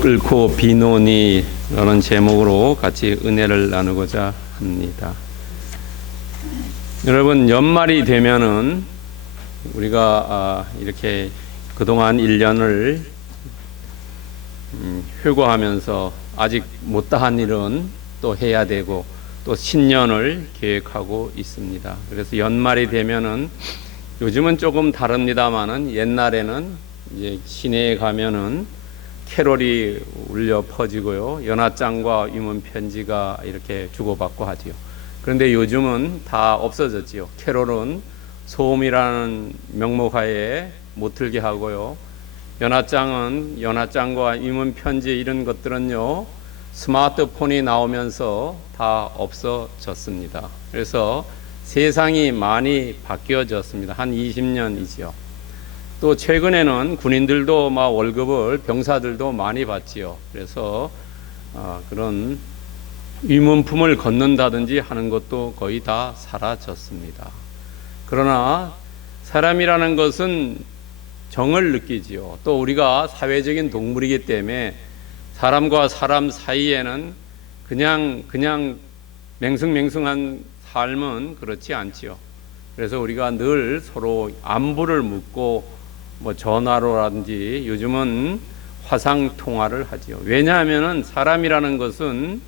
끓고 비논이라는 제목으로 같이 은혜를 나누고자 합니다. 여러분, 연말이 되면은 우리가 이렇게 그동안 1년을 회고하면서 아직 못다한 일은 또 해야 되고 또 신년을 계획하고 있습니다. 그래서 연말이 되면은 요즘은 조금 다릅니다만은 옛날에는 이제 시내에 가면은 캐롤이 울려 퍼지고요, 연합장과 위문 편지가 이렇게 주고받고 하지요. 그런데 요즘은 다 없어졌지요. 캐롤은 소음이라는 명목하에 못 틀게 하고요, 연합장은 연합장과 위문 편지 이런 것들은요 스마트폰이 나오면서 다 없어졌습니다. 그래서 세상이 많이 바뀌어졌습니다. 한 20년이지요. 또 최근에는 군인들도 막 월급을 병사들도 많이 받지요. 그래서 그런 위문품을 건넨다든지 하는 것도 거의 다 사라졌습니다. 그러나 사람이라는 것은 정을 느끼지요. 또 우리가 사회적인 동물이기 때문에 사람과 사람 사이에는 그냥 맹숭맹숭한 삶은 그렇지 않지요. 그래서 우리가 늘 서로 안부를 묻고 전화로라든지 요즘은 화상 통화를 하지요. 왜냐하면 사람이라는 것은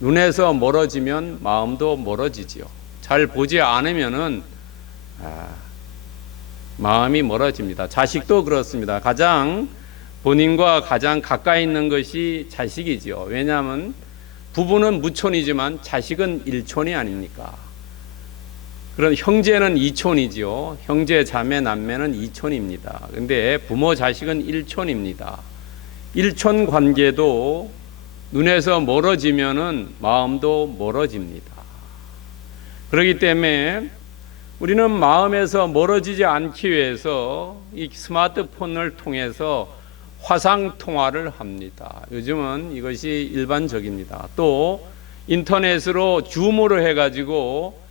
눈에서 멀어지면 마음도 멀어지지요. 잘 보지 않으면은 마음이 멀어집니다. 자식도 그렇습니다. 본인과 가장 가까이 있는 것이 자식이지요. 왜냐하면 부부는 무촌이지만 자식은 일촌이 아닙니까? 그런 형제는 이촌이지요. 형제, 자매, 남매는 이촌입니다. 그런데 부모, 자식은 일촌입니다. 일촌 관계도 눈에서 멀어지면은 마음도 멀어집니다. 그렇기 때문에 우리는 마음에서 멀어지지 않기 위해서 이 스마트폰을 통해서 화상 통화를 합니다. 요즘은 이것이 일반적입니다. 또 인터넷으로 줌으로 해가지고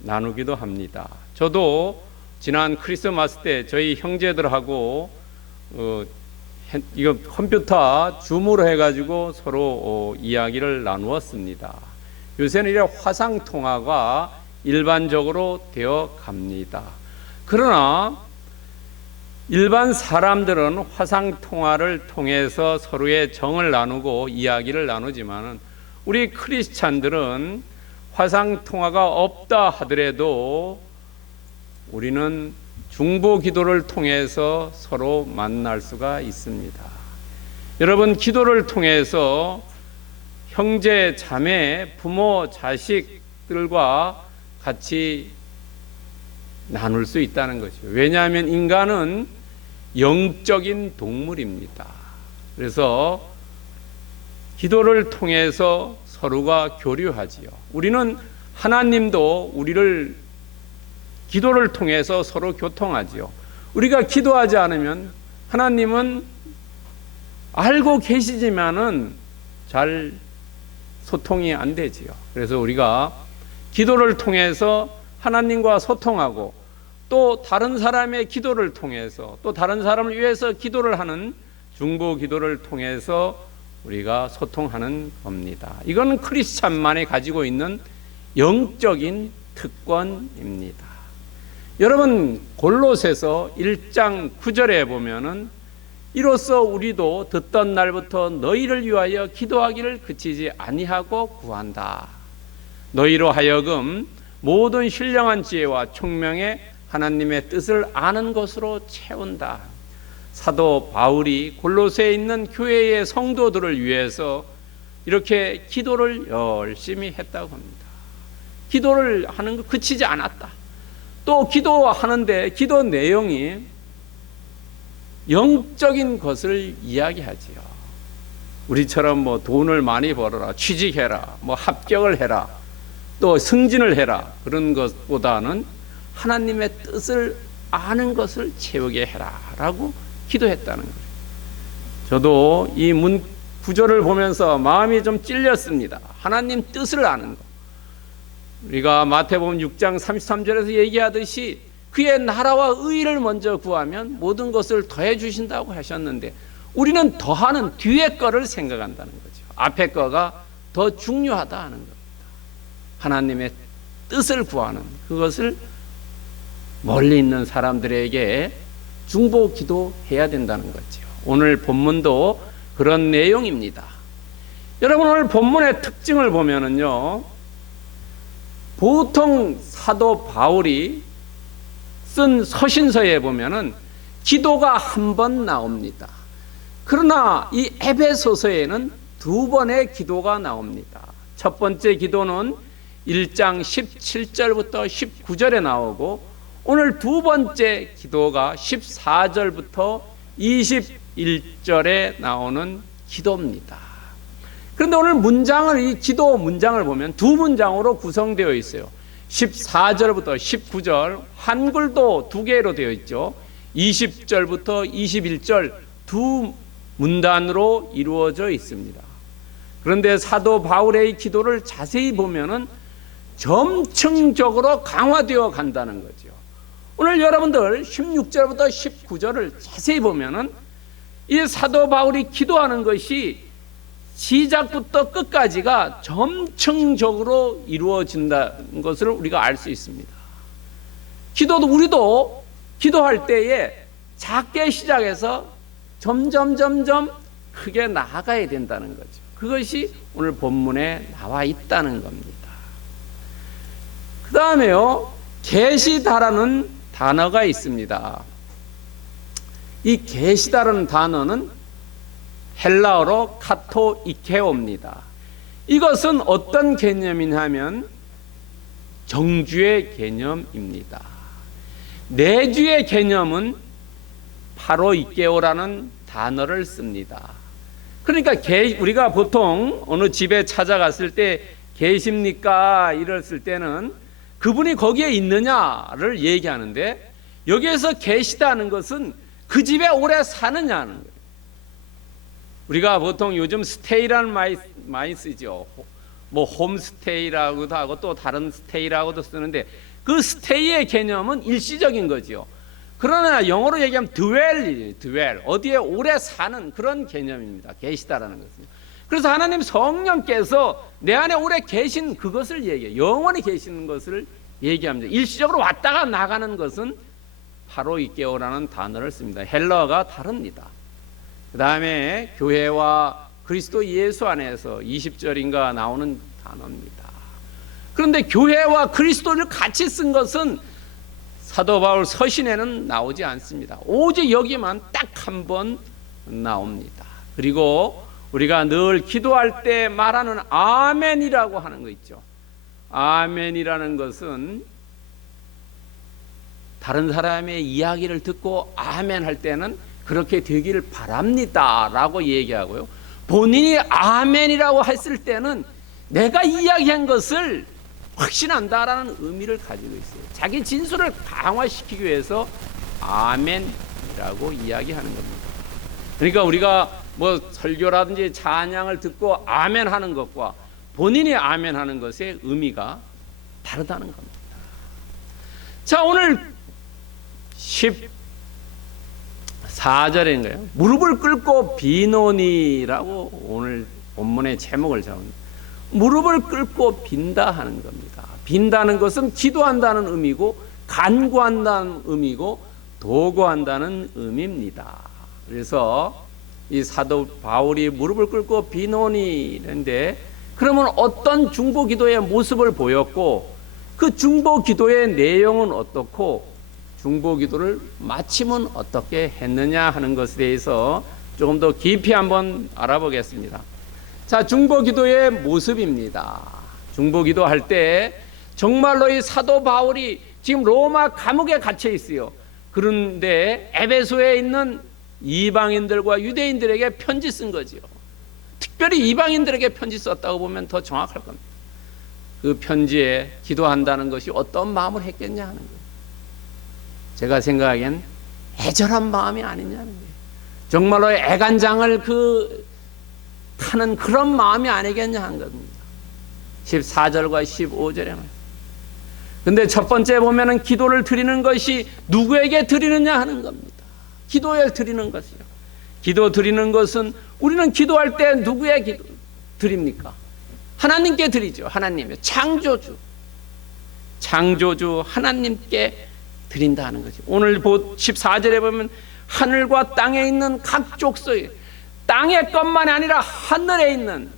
나누기도 합니다. 저도 지난 크리스마스 때 저희 형제들하고 이거 컴퓨터 줌으로 해가지고 서로 이야기를 나누었습니다. 요새는 이런 화상 통화가 일반적으로 되어 갑니다. 그러나 일반 사람들은 화상 통화를 통해서 서로의 정을 나누고 이야기를 나누지만은 우리 크리스찬들은 화상 통화가 없다 하더라도 우리는 중보 기도를 통해서 서로 만날 수가 있습니다. 여러분, 기도를 통해서 형제, 자매, 부모, 자식들과 같이 나눌 수 있다는 것이죠. 왜냐하면 인간은 영적인 동물입니다. 그래서 기도를 통해서 서로가 교류하지요. 우리는 하나님도 우리를 기도를 통해서 서로 교통하지요. 우리가 기도하지 않으면 하나님은 알고 계시지만은 잘 소통이 안 되지요. 그래서 우리가 기도를 통해서 하나님과 소통하고 또 다른 사람의 기도를 통해서 또 다른 사람을 위해서 기도를 하는 중보 기도를 통해서 우리가 소통하는 겁니다. 이건 크리스찬만이 가지고 있는 영적인 특권입니다. 여러분, 골로새서 1장 9절에 보면은 이로써 우리도 듣던 날부터 너희를 위하여 기도하기를 그치지 아니하고 구한다. 너희로 하여금 모든 신령한 지혜와 총명에 하나님의 뜻을 아는 것으로 채운다. 사도 바울이 골로새에 있는 교회의 성도들을 위해서 이렇게 기도를 열심히 했다고 합니다. 기도를 하는 거 그치지 않았다. 또 기도하는데 기도 내용이 영적인 것을 이야기하지요. 우리처럼 돈을 많이 벌어라, 취직해라, 합격을 해라, 또 승진을 해라, 그런 것보다는 하나님의 뜻을 아는 것을 채우게 해라 라고 기도했다는 거예요. 저도 이 구절을 보면서 마음이 좀 찔렸습니다. 하나님 뜻을 아는 것. 우리가 마태복음 6장 33절에서 얘기하듯이 그의 나라와 의를 먼저 구하면 모든 것을 더해 주신다고 하셨는데 우리는 더하는 뒤에 거를 생각한다는 거죠. 앞에 거가 더 중요하다 하는 겁니다. 하나님의 뜻을 구하는 그것을 멀리 있는 사람들에게 중보 기도해야 된다는 거죠. 오늘 본문도 그런 내용입니다. 여러분, 오늘 본문의 특징을 보면은요, 보통 사도 바울이 쓴 서신서에 보면은 기도가 한 번 나옵니다. 그러나 이 에베소서에는 두 번의 기도가 나옵니다. 첫 번째 기도는 1장 17절부터 19절에 나오고, 오늘 두 번째 기도가 14절부터 21절에 나오는 기도입니다. 그런데 오늘 문장을, 이 기도 문장을 보면 두 문장으로 구성되어 있어요. 14절부터 19절, 한글도 두 개로 되어 있죠. 20절부터 21절 두 문단으로 이루어져 있습니다. 그런데 사도 바울의 기도를 자세히 보면은 점층적으로 강화되어 간다는 거죠. 오늘 여러분들 16절부터 19절을 자세히 보면은 이 사도 바울이 기도하는 것이 시작부터 끝까지가 점층적으로 이루어진다는 것을 우리가 알 수 있습니다. 기도도 우리도 기도할 때에 작게 시작해서 점점 크게 나아가야 된다는 거죠. 그것이 오늘 본문에 나와 있다는 겁니다. 그 다음에요, 계시다라는 단어가 있습니다. 이 계시다라는 단어는 헬라어로 카토이케오입니다. 이것은 어떤 개념이냐면 정주의 개념입니다. 내주의 개념은 파로이케오라는 단어를 씁니다. 그러니까 우리가 보통 어느 집에 찾아갔을 때 계십니까? 이랬을 때는 그분이 거기에 있느냐를 얘기하는데, 여기에서 계시다는 것은 그 집에 오래 사느냐는 거예요. 우리가 보통 요즘 스테이라는 많이 쓰죠. 뭐 홈스테이라고도 하고 또 다른 스테이라고도 쓰는데, 그 스테이의 개념은 일시적인 거죠. 그러나 영어로 얘기하면 드웰, 어디에 오래 사는 그런 개념입니다. 계시다라는 것은. 그래서 하나님 성령께서 내 안에 오래 계신 그것을 얘기해요. 영원히 계시는 것을 얘기합니다. 일시적으로 왔다가 나가는 것은 파로이케오라는 단어를 씁니다. 헬라어가 다릅니다. 그 다음에 교회와 그리스도 예수 안에서 20절인가 나오는 단어입니다. 그런데 교회와 그리스도를 같이 쓴 것은 사도 바울 서신에는 나오지 않습니다. 오직 여기만 딱 한 번 나옵니다. 그리고 우리가 늘 기도할 때 말하는 아멘이라고 하는 거 있죠. 아멘이라는 것은 다른 사람의 이야기를 듣고 아멘 할 때는 그렇게 되기를 바랍니다 라고 얘기하고요, 본인이 아멘이라고 했을 때는 내가 이야기한 것을 확신한다라는 의미를 가지고 있어요. 자기 진술을 강화시키기 위해서 아멘이라고 이야기하는 겁니다. 그러니까 우리가 뭐 설교라든지 찬양을 듣고 아멘 하는 것과 본인이 아멘 하는 것의 의미가 다르다는 겁니다. 자, 오늘 14절인가요? 무릎을 꿇고 비노니라고 오늘 본문의 제목을 잡습니다. 무릎을 꿇고 빈다 하는 겁니다. 빈다는 것은 기도한다는 의미고, 간구한다는 의미고, 도구한다는 의미입니다. 그래서 이 사도 바울이 무릎을 꿇고 비노니인데, 그러면 어떤 중보 기도의 모습을 보였고, 그 중보 기도의 내용은 어떻고, 중보 기도를 마침은 어떻게 했느냐 하는 것에 대해서 조금 더 깊이 한번 알아보겠습니다. 자, 중보 기도의 모습입니다. 중보 기도할 때 정말로 이 사도 바울이 지금 로마 감옥에 갇혀 있어요. 그런데 에베소에 있는 이방인들과 유대인들에게 편지 쓴 거지요. 특별히 이방인들에게 편지 썼다고 보면 더 정확할 겁니다. 그 편지에 기도한다는 것이 어떤 마음을 했겠냐 하는 거예요. 제가 생각하기엔 애절한 마음이 아니냐는 거예요. 정말로 애간장을 타는 그런 마음이 아니겠냐 하는 겁니다. 14절과 15절에는. 근데 첫 번째 보면은 기도를 드리는 것이 누구에게 드리느냐 하는 겁니다. 기도에 드리는 것이요. 기도 드리는 것은 우리는 기도할 때 누구의 기도 드립니까? 하나님께 드리죠. 하나님의 창조주 하나님께 드린다는 거죠. 오늘 14절에 보면 하늘과 땅에 있는 각 족속이, 땅의 것만이 아니라 하늘에 있는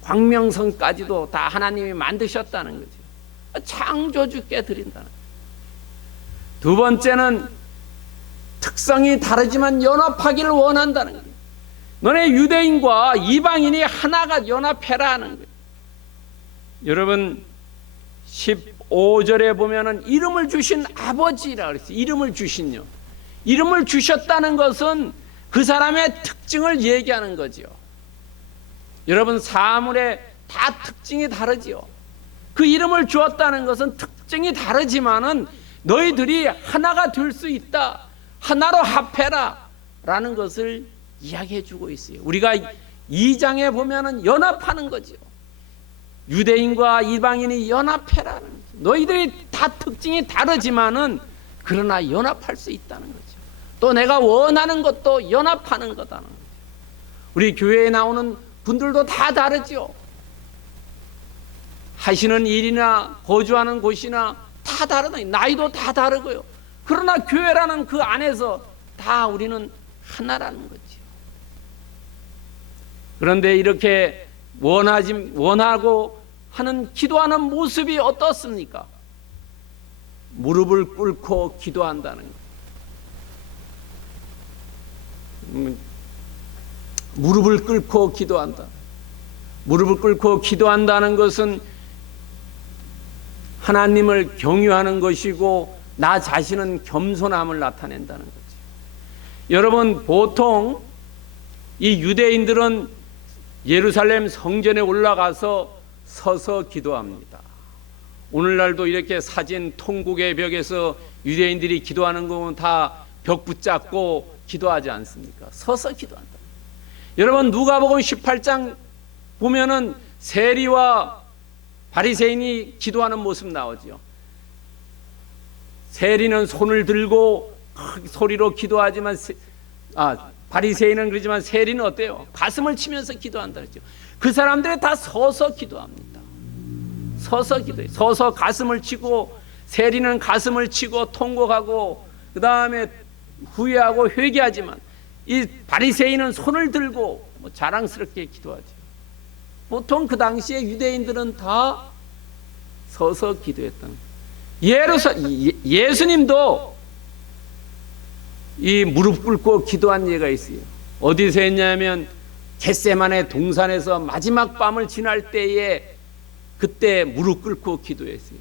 광명성까지도 다 하나님이 만드셨다는 거죠. 창조주께 드린다는 거죠. 두 번째는 특성이 다르지만 연합하기를 원한다는 거예요. 너네 유대인과 이방인이 하나가 연합해라 는 거예요. 여러분 15절에 보면은 이름을 주신 아버지라 그랬어요. 이름을 주신요. 이름을 주셨다는 것은 그 사람의 특징을 얘기하는 거지요. 여러분 사물에 다 특징이 다르지요. 그 이름을 주었다는 것은 특징이 다르지만은 너희들이 하나가 될 수 있다, 하나로 합해라 라는 것을 이야기해 주고 있어요. 우리가 2장에 보면은 연합하는 거죠. 유대인과 이방인이 연합해라는 거죠. 너희들이 다 특징이 다르지만은 그러나 연합할 수 있다는 거죠. 또 내가 원하는 것도 연합하는 거다는 거죠. 우리 교회에 나오는 분들도 다 다르죠. 하시는 일이나 거주하는 곳이나 다 다르다. 나이도 다 다르고요. 그러나 교회라는 그 안에서 다 우리는 하나라는 거죠. 그런데 이렇게 원하고 하는 기도하는 모습이 어떻습니까? 무릎을 꿇고 기도한다는 것. 무릎을 꿇고 기도한다. 무릎을 꿇고 기도한다는 것은 하나님을 경유하는 것이고 나 자신은 겸손함을 나타낸다는 거죠. 여러분 보통 이 유대인들은 예루살렘 성전에 올라가서 서서 기도합니다. 오늘날도 이렇게 사진 통곡의 벽에서 유대인들이 기도하는 건 다 벽 붙잡고 기도하지 않습니까? 서서 기도한다. 여러분 누가복음 18장 보면은 세리와 바리새인이 기도하는 모습 나오죠. 세리는 손을 들고 소리로 기도하지만 바리새인은 그러지만 세리는 어때요? 가슴을 치면서 기도한다 그랬죠. 그 사람들이 다 서서 기도합니다. 서서 기도해요. 서서 가슴을 치고, 세리는 가슴을 치고 통곡하고 그 다음에 후회하고 회개하지만 이 바리새인은 손을 들고 자랑스럽게 기도하죠. 보통 그 당시에 유대인들은 다 서서 기도했던 거예요. 예수님도 이 무릎 꿇고 기도한 예가 있어요. 어디서 했냐면 겟세마네 동산에서 마지막 밤을 지날 때에 그때 무릎 꿇고 기도했어요.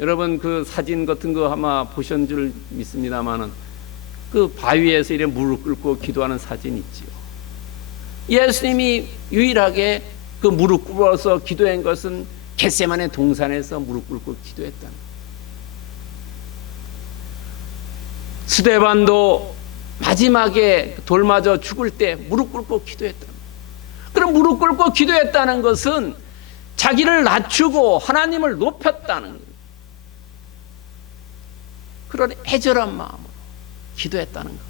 여러분 그 사진 같은 거 아마 보신 줄 믿습니다만은 그 바위에서 이렇게 무릎 꿇고 기도하는 사진이 있지요. 예수님이 유일하게 그 무릎 꿇어서 기도한 것은 겟세마네 동산에서 무릎 꿇고 기도했다는 거예요. 스데반도 마지막에 돌 맞아 죽을 때 무릎 꿇고 기도했다는 거예요. 그럼 무릎 꿇고 기도했다는 것은 자기를 낮추고 하나님을 높였다는 거예요. 그런 애절한 마음으로 기도했다는 겁니다.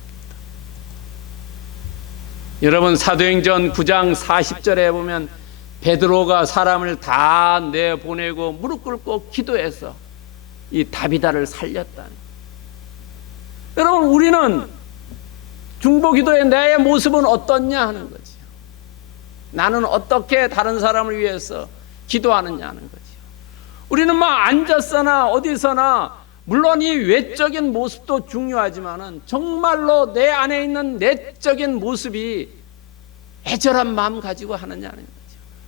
여러분 사도행전 9장 40절에 보면 베드로가 사람을 다 내보내고 무릎 꿇고 기도해서 이 다비다를 살렸다는 거예요. 여러분 우리는 중보기도의 내 모습은 어떻냐 하는 거죠. 나는 어떻게 다른 사람을 위해서 기도하느냐 하는 거죠. 우리는 막 앉았거나 어디서나 물론 이 외적인 모습도 중요하지만은 정말로 내 안에 있는 내적인 모습이 애절한 마음 가지고 하느냐 하는 거죠.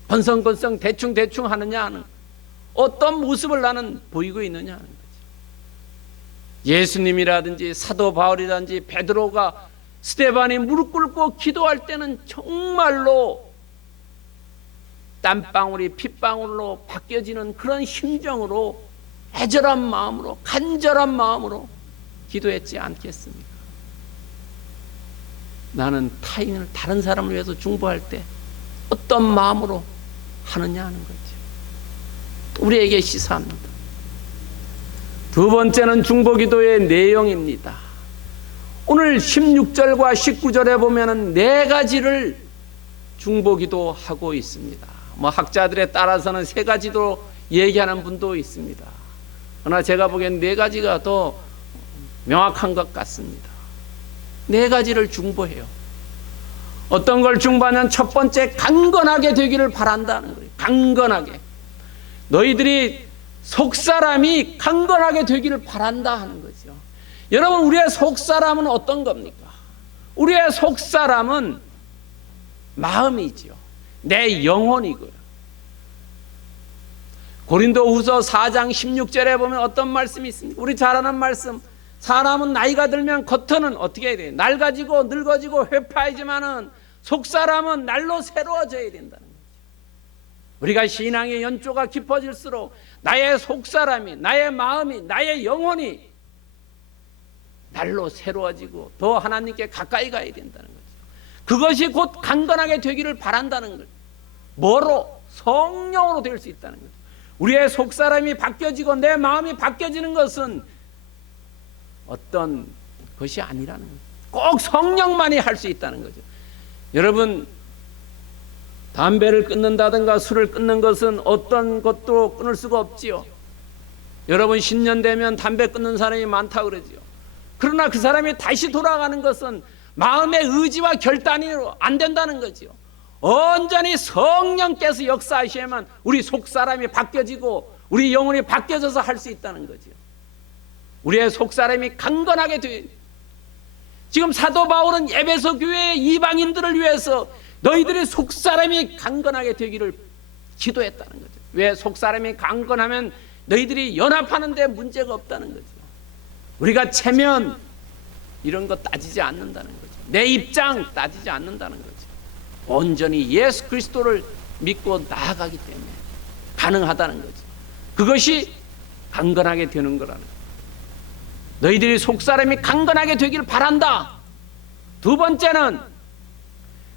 건성건성 대충 하느냐 하는 어떤 모습을 나는 보이고 있느냐 하는 거죠. 예수님이라든지 사도 바울이라든지 베드로가 스데반이 무릎 꿇고 기도할 때는 정말로 땀방울이 핏방울로 바뀌어지는 그런 심정으로 애절한 마음으로 간절한 마음으로 기도했지 않겠습니까? 나는 타인을 다른 사람을 위해서 중보할 때 어떤 마음으로 하느냐 하는 거죠. 우리에게 시사합니다. 두 번째는 중보기도의 내용입니다. 오늘 16절과 19절에 보면은 네 가지를 중보기도 하고 있습니다. 뭐 학자들에 따라서는 세 가지도 얘기하는 분도 있습니다. 그러나 제가 보기엔 네 가지가 더 명확한 것 같습니다. 네 가지를 중보해요. 어떤 걸 중보하면 첫 번째, 강건하게 되기를 바란다는 거예요. 강건하게. 너희들이 속사람이 강건하게 되기를 바란다 하는 거죠. 여러분, 우리의 속사람은 어떤 겁니까? 우리의 속사람은 마음이지요. 내 영혼이고요. 고린도후서 4장 16절에 보면 어떤 말씀이 있습니까? 우리 잘 아는 말씀. 사람은 나이가 들면 겉은 어떻게 해야 돼요? 낡아지고 늙어지고 회파이지만은 속사람은 날로 새로워져야 된다는 거죠. 우리가 신앙의 연조가 깊어질수록 나의 속사람이, 나의 마음이, 나의 영혼이 날로 새로워지고 더 하나님께 가까이 가야 된다는 거죠. 그것이 곧 강건하게 되기를 바란다는 거예요. 뭐로? 성령으로 될 수 있다는 거죠. 우리의 속사람이 바뀌어지고 내 마음이 바뀌어지는 것은 어떤 것이 아니라는 거죠. 꼭 성령만이 할 수 있다는 거죠. 여러분, 담배를 끊는다든가 술을 끊는 것은 어떤 것도 끊을 수가 없지요. 여러분, 10년 되면 담배 끊는 사람이 많다고 그러지요. 그러나 그 사람이 다시 돌아가는 것은 마음의 의지와 결단으로 안 된다는 거지요. 온전히 성령께서 역사하시면 우리 속사람이 바뀌어지고 우리 영혼이 바뀌어져서 할 수 있다는 거지요. 우리의 속사람이 강건하게 돼. 지금 사도 바울은 에베소 교회의 이방인들을 위해서 너희들의 속사람이 강건하게 되기를 기도했다는 거죠. 왜? 속사람이 강건하면 너희들이 연합하는 데 문제가 없다는 거죠. 우리가 체면 이런 거 따지지 않는다는 거죠. 내 입장 따지지 않는다는 거죠. 온전히 예수 그리스도를 믿고 나아가기 때문에 가능하다는 거죠. 그것이 강건하게 되는 거라는 거죠. 너희들이 속사람이 강건하게 되기를 바란다. 두 번째는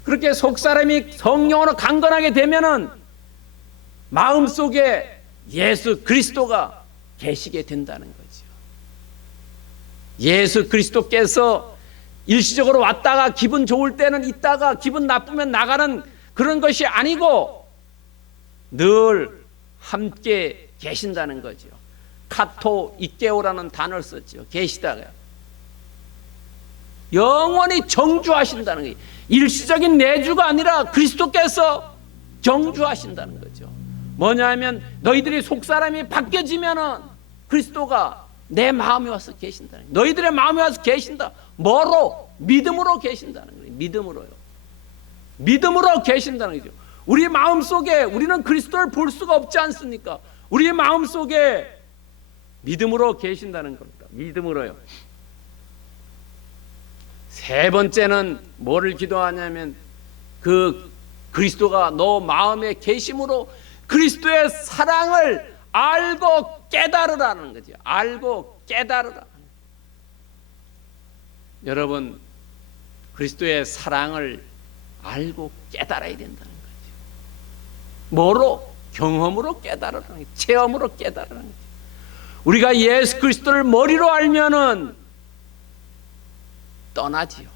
그렇게 속사람이 성령으로 강건하게 되면은 마음속에 예수 그리스도가 계시게 된다는 거죠. 예수 그리스도께서 일시적으로 왔다가 기분 좋을 때는 있다가 기분 나쁘면 나가는 그런 것이 아니고 늘 함께 계신다는 거죠. 카토 이케오라는 단어를 썼죠. 계시다가 영원히 정주하신다는 거예요. 일시적인 내주가 아니라 그리스도께서 정주하신다는 거죠. 뭐냐면 너희들이 속사람이 바뀌어지면은 그리스도가 내 마음에 와서 계신다는 거예요. 너희들의 마음에 와서 계신다. 뭐로? 믿음으로 계신다는 거예요. 믿음으로요. 믿음으로 계신다는 거죠. 우리 마음속에 우리는 그리스도를 볼 수가 없지 않습니까? 우리 마음속에 믿음으로 계신다는 겁니다. 믿음으로요. 세 번째는 뭐를 기도하냐면 그 그리스도가 너 마음에 계심으로 그리스도의 사랑을 알고 깨달으라는 거죠. 알고 깨달으라. 여러분, 그리스도의 사랑을 알고 깨달아야 된다는 거죠. 뭐로? 경험으로 깨달으라는 거죠. 체험으로 깨달으라는 거죠. 우리가 예수 그리스도를 머리로 알면은 떠나지요.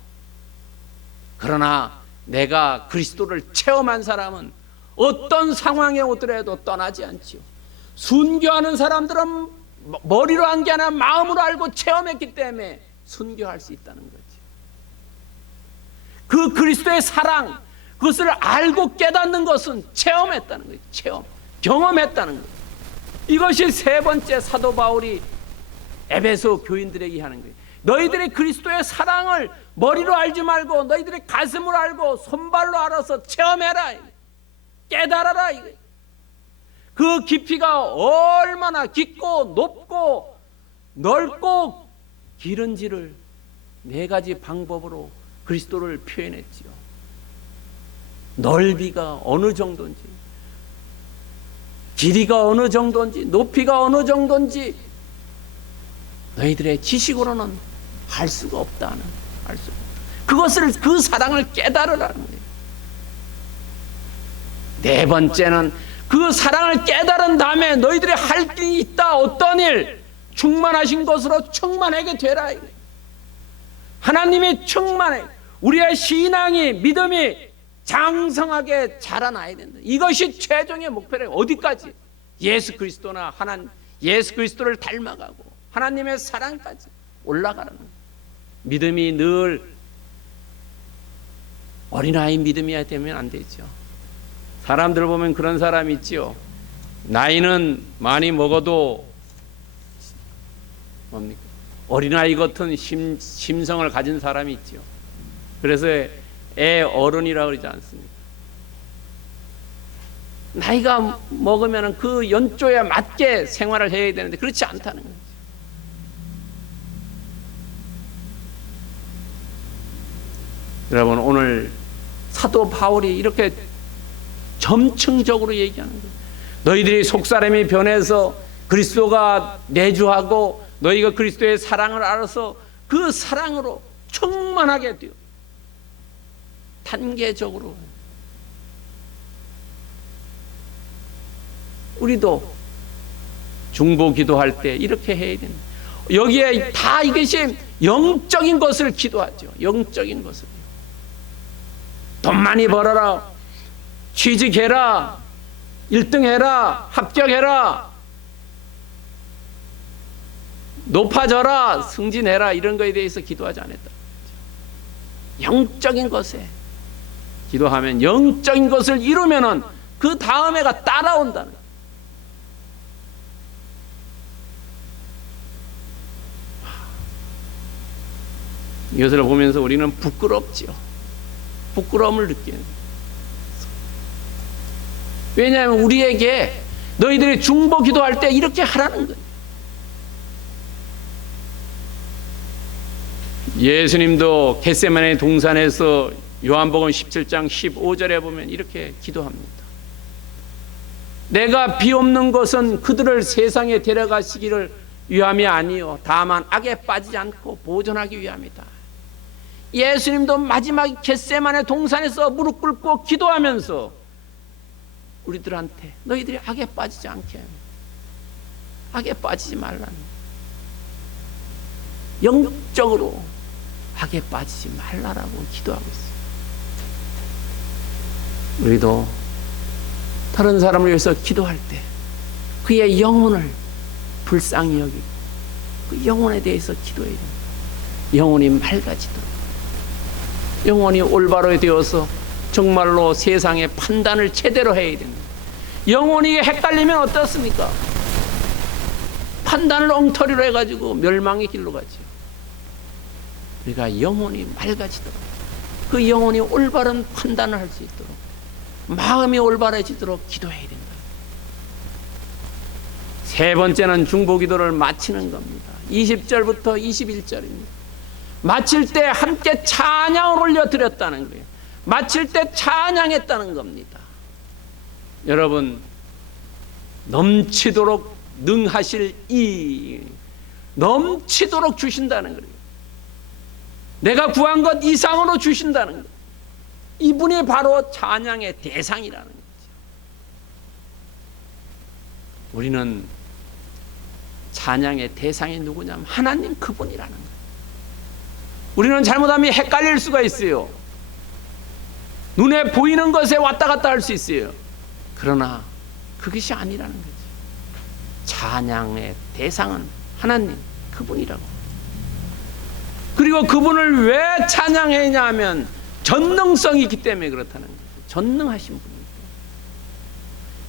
그러나 내가 그리스도를 체험한 사람은 어떤 상황에 오더라도 떠나지 않지요. 순교하는 사람들은 머리로 한 게 아니라 마음으로 알고 체험했기 때문에 순교할 수 있다는 거지. 그 그리스도의 사랑, 그것을 알고 깨닫는 것은 체험했다는 거예요. 체험, 경험했다는 거예요. 이것이 세 번째 사도 바울이 에베소 교인들에게 하는 거예요. 너희들이 그리스도의 사랑을 머리로 알지 말고 너희들이 가슴으로 알고 손발로 알아서 체험해라, 깨달아라. 그 깊이가 얼마나 깊고 높고 넓고 길은지를 네 가지 방법으로 그리스도를 표현했지요. 넓이가 어느 정도인지, 길이가 어느 정도인지, 높이가 어느 정도인지 너희들의 지식으로는 알 수가 없다는, 알 수가 없다. 그것을, 그 사랑을 깨달으라는 거예요. 네 번째는 그 사랑을 깨달은 다음에 너희들이 할 일이 있다. 어떤 일? 충만하신 것으로 충만하게 되라. 하나님이 충만해 우리의 신앙이 믿음이 장성하게 자라나야 된다. 이것이 최종의 목표래. 어디까지? 예수 그리스도나 예수 그리스도를 닮아가고 하나님의 사랑까지 올라가는 믿음이 늘 어린아이 믿음이야 되면 안 되죠. 사람들 보면 그런 사람 있지요. 나이는 많이 먹어도 뭡니까? 어린아이 같은 심성을 가진 사람이 있지요. 그래서 애 어른이라고 그러지 않습니까? 나이가 먹으면 그 연조에 맞게 생활을 해야 되는데 그렇지 않다는 거죠. 여러분, 오늘 사도 바울이 이렇게 점층적으로 얘기하는 거예요. 너희들이 속사람이 변해서 그리스도가 내주하고 너희가 그리스도의 사랑을 알아서 그 사랑으로 충만하게 되어 단계적으로 우리도 중보 기도할 때 이렇게 해야 된다. 여기에 다 이것이 영적인 것을 기도하죠. 영적인 것을. 돈 많이 벌어라, 취직해라, 1등 해라, 합격해라, 높아져라, 승진해라, 이런 거에 대해서 기도하지 않았다. 영적인 것에 기도하면 영적인 것을 이루면은 그 다음에가 따라온다는 거예요. 이것을 보면서 우리는 부끄럽지요. 부끄러움을 느끼는 거예요. 왜냐하면 우리에게 너희들이 중보 기도할 때 이렇게 하라는 거예요. 예수님도 겟세마네 동산에서 요한복음 17장 15절에 보면 이렇게 기도합니다. 내가 비옵는 것은 그들을 세상에 데려가시기를 위함이 아니요 다만 악에 빠지지 않고 보존하기 위함이다. 예수님도 마지막 겟세마네 동산에서 무릎 꿇고 기도하면서 우리들한테 너희들이 악에 빠지지 않게, 악에 빠지지 말라는, 영적으로 악에 빠지지 말라라고 기도하고 있어요. 우리도 다른 사람을 위해서 기도할 때 그의 영혼을 불쌍히 여기고 그 영혼에 대해서 기도해야 됩니다. 영혼이 맑아지도록, 영혼이 올바로 되어서 정말로 세상의 판단을 제대로 해야 됩니다. 영혼이 헷갈리면 어떻습니까? 판단을 엉터리로 해가지고 멸망의 길로 가죠. 우리가 영혼이 맑아지도록, 그 영혼이 올바른 판단을 할 수 있도록, 마음이 올바라지도록 기도해야 된다. 세 번째는 중보기도를 마치는 겁니다. 20절부터 21절입니다. 마칠 때 함께 찬양을 올려드렸다는 거예요. 마칠 때 찬양했다는 겁니다. 여러분, 넘치도록 능하실 넘치도록 주신다는 거예요. 내가 구한 것 이상으로 주신다는 거예요. 이분이 바로 찬양의 대상이라는 거죠. 우리는 찬양의 대상이 누구냐면 하나님 그분이라는 거예요. 우리는 잘못하면 헷갈릴 수가 있어요. 눈에 보이는 것에 왔다 갔다 할 수 있어요. 그러나 그것이 아니라는 거죠. 찬양의 대상은 하나님 그분이라고. 그리고 그분을 왜 찬양했냐 하면 전능성이 있기 때문에 그렇다는 거죠. 전능하신 분이기 때문에.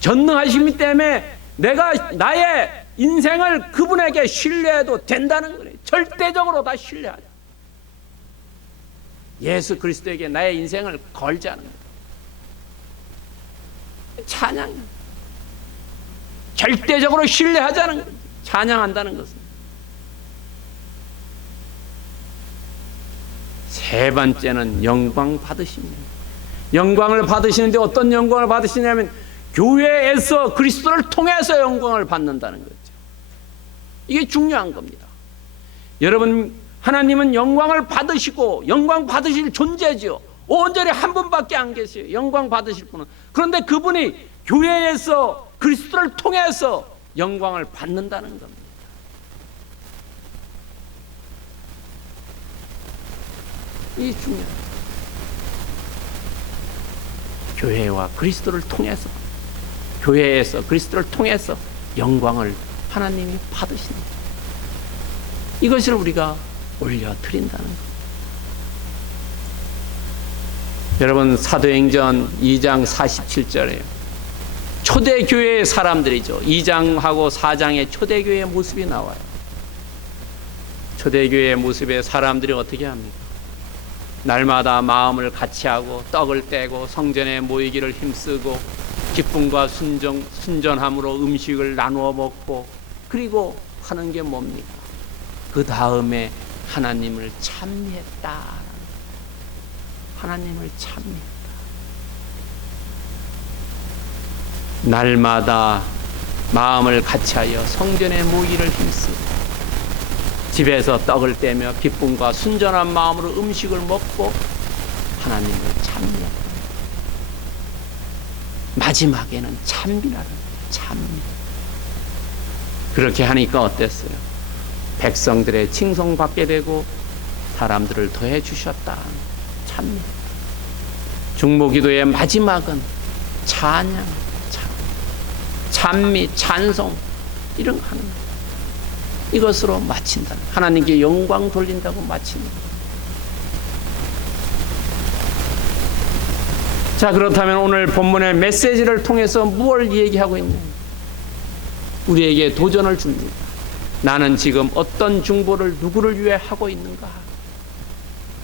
전능하시기 때문에 내가 나의 인생을 그분에게 신뢰해도 된다는 거예요. 절대적으로 다 신뢰하자. 예수 그리스도에게 나의 인생을 걸자는 거예요. 찬양이야. 절대적으로 신뢰하자는 거예요. 찬양한다는 것은. 세 번째는 영광 받으십니다. 영광을 받으시는데 어떤 영광을 받으시냐면 교회에서 그리스도를 통해서 영광을 받는다는 거죠. 이게 중요한 겁니다. 여러분, 하나님은 영광을 받으시고 영광 받으실 존재지요. 온전히 한 분밖에 안 계세요. 영광 받으실 분은. 그런데 그분이 교회에서 그리스도를 통해서 영광을 받는다는 겁니다. 이 중요해요. 교회와 그리스도를 통해서, 교회에서 그리스도를 통해서 영광을 하나님이 받으시는 거예요. 이것을 우리가 올려드린다는 것. 여러분, 사도행전 2장 47절에요. 초대교회의 사람들이죠. 2장하고 4장의 초대교회의 모습이 나와요. 초대교회의 모습에 사람들이 어떻게 합니까? 날마다 마음을 같이하고 떡을 떼고 성전에 모이기를 힘쓰고 기쁨과 순전함으로 음식을 나누어 먹고, 그리고 하는 게 뭡니까? 그 다음에 하나님을 찬미했다. 하나님을 찬미했다. 날마다 마음을 같이하여 성전에 모이기를 힘쓰고 집에서 떡을 떼며 기쁨과 순전한 마음으로 음식을 먹고 하나님을 찬미했다. 마지막에는 찬미라는 찬미. 그렇게 하니까 어땠어요? 백성들의 칭송받게 되고 사람들을 더해 주셨다. 찬미. 중보기도의 마지막은 찬양, 찬미, 찬송, 이런 거 하는 거예요. 이것으로 마친다. 하나님께 영광 돌린다고 마친다. 자, 그렇다면 오늘 본문의 메시지를 통해서 무엇을 얘기하고 있느냐? 우리에게 도전을 줍니다. 나는 지금 어떤 중보를 누구를 위해 하고 있는가?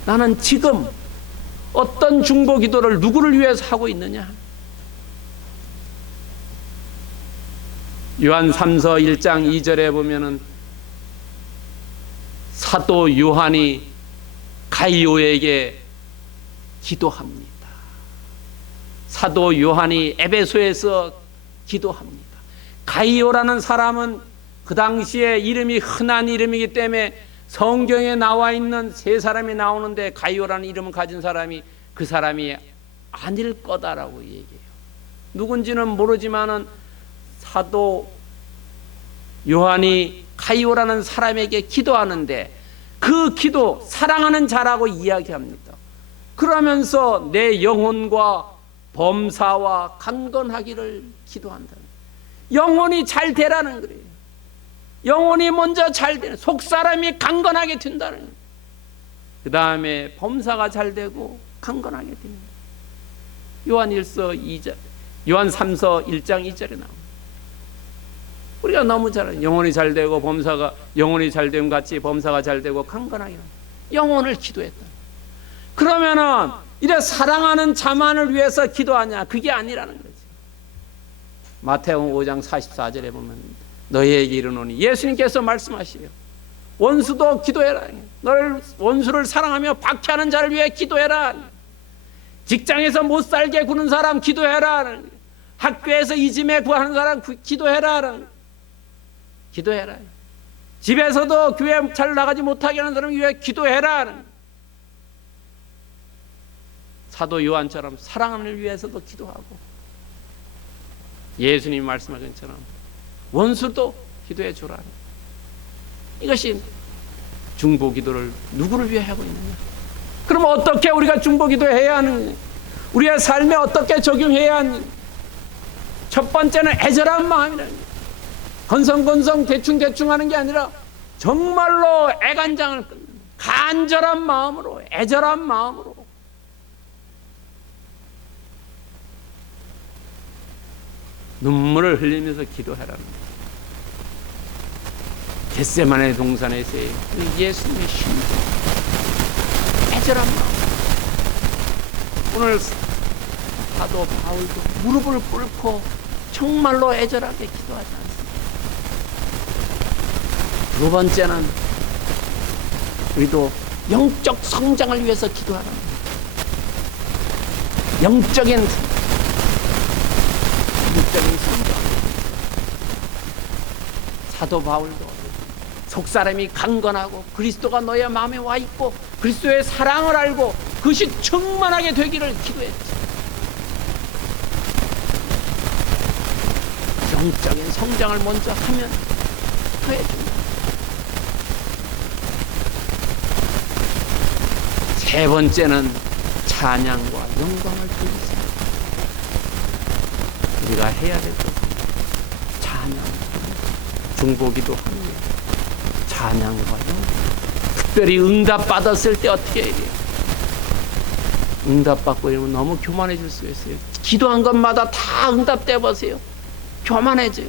나는 지금 어떤 중보 기도를 누구를 위해서 하고 있느냐? 요한 3서 1장 2절에 보면은 사도 요한이 가이오에게 기도합니다. 사도 요한이 에베소에서 기도합니다. 가이오라는 사람은 그 당시에 이름이 흔한 이름이기 때문에 성경에 나와 있는 세 사람이 나오는데 가이오라는 이름을 가진 사람이 그 사람이 아닐 거다라고 얘기해요. 누군지는 모르지만은 사도 요한이 가이오라는 사람에게 기도하는데 그 기도 사랑하는 자라고 이야기합니다. 그러면서 내 영혼과 범사와 강건하기를 기도한다. 영혼이 잘 되라는 거예요. 영혼이 먼저 잘 되는, 속사람이 강건하게 된다는 거예요. 그 다음에 범사가 잘 되고 강건하게 되는 거예요. 요한 3서 1장 2절에 나옵니다. 우리가 너무 잘 알아요. 영혼이 잘 되고 범사가, 영혼이 잘 됨 같이 범사가 잘 되고 강건하게 영혼을 기도했다. 그러면은 이래 사랑하는 자만을 위해서 기도하냐? 그게 아니라는 거죠. 마태복음 5장 44절에 보면 너희에게 이르노니, 예수님께서 말씀하시요, 원수도 기도해라. 너를 원수를 사랑하며 박해하는 자를 위해 기도해라. 직장에서 못 살게 구는 사람 기도해라. 학교에서 이짐에 구하는 사람 기도해라. 기도해라. 집에서도 교회 잘 나가지 못하게 하는 사람 위해 기도해라. 사도 요한처럼 사랑을 위해서도 기도하고, 예수님이 말씀하신 것처럼 원수도 기도해 주라. 이것이 중보 기도를 누구를 위해 하고 있느냐? 그럼 어떻게 우리가 중보 기도해야 하느냐? 우리의 삶에 어떻게 적용해야 하느냐? 첫 번째는 애절한 마음이라는 거예요. 건성건성 대충대충 하는 게 아니라 정말로 애간장을 끊는 간절한 마음으로, 애절한 마음으로 눈물을 흘리면서 기도하라는 거예요. 겟세마네 동산에서의 예수님의 심정, 애절한 마음. 오늘 사도 바울도 무릎을 꿇고 정말로 애절하게 기도하지 않습니다. 두 번째는 우리도 영적 성장을 위해서 기도하라는 거예요. 영적인 성장. 사도 바울도 속사람이 강건하고 그리스도가 너의 마음에 와 있고 그리스도의 사랑을 알고 그것이 충만하게 되기를 기도했지. 영적인 성장을 먼저 하면 더해준다. 세 번째는 찬양과 영광을 돌리자. 우리가 해야 될 것은 찬양, 중보기도 하는 거예요. 찬양과 영광. 특별히 응답 받았을 때 어떻게 해야 돼요? 응답 받고 이러면 너무 교만해질 수 있어요. 기도한 것마다 다 응답돼 보세요. 교만해져요.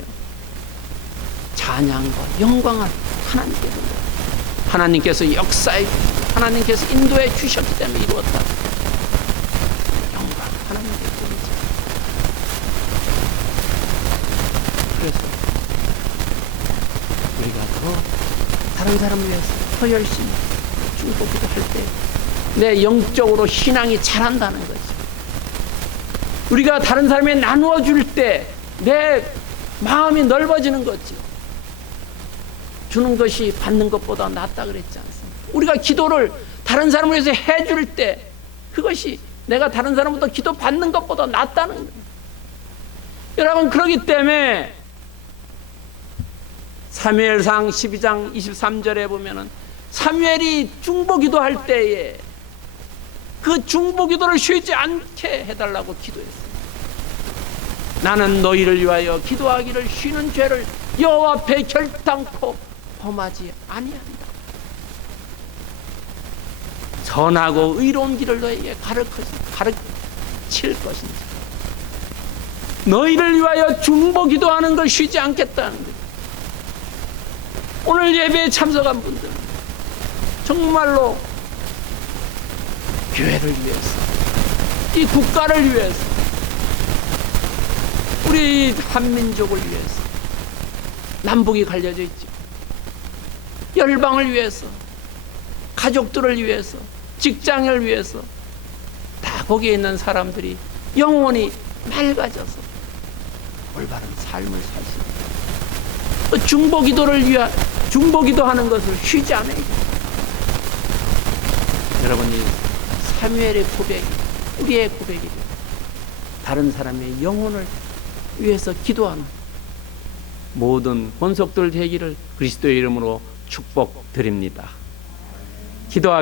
찬양과 영광을 하나님께 돌려. 하나님께서 역사해 주시고 하나님께서 인도해 주셨기 때문에 이루었다. 영광 하나님께 돌리자. 그래서 우리가 더 다른 사람을 위해서 더 열심히 중보기도 할 때 내 영적으로 신앙이 자란다는 거죠. 우리가 다른 사람에 나누어 줄 때 내 마음이 넓어지는 거죠. 주는 것이 받는 것보다 낫다 그랬지 않습니까? 우리가 기도를 다른 사람을 위해서 해줄 때 그것이 내가 다른 사람보다 기도 받는 것보다 낫다는 거예요. 여러분, 그렇기 때문에 사무엘상 12장 23절에 보면은 사무엘이 중보기도 할 때에 그 중보기도를 쉬지 않게 해달라고 기도했어요. 나는 너희를 위하여 기도하기를 쉬는 죄를 여호와 앞에 결단코 범하지 아니한다. 선하고 의로운 길을 너에게 가르칠 것인지 너희를 위하여 중보기도하는 걸 쉬지 않겠다는 거예요. 오늘 예배에 참석한 분들은 정말로 교회를 위해서, 이 국가를 위해서, 우리 한민족을 위해서, 남북이 갈려져 있죠. 열방을 위해서, 가족들을 위해서, 직장을 위해서, 다 거기에 있는 사람들이 영원히 맑아져서 올바른 삶을 살 수 있는 중보기도를 위한 중보기도하는 것을 쉬지 않아요. 여러분이 사무엘의 고백, 우리의 고백이 다른 사람의 영혼을 위해서 기도하는 모든 권속들 되기를 그리스도의 이름으로 축복드립니다. 기도하겠습니다.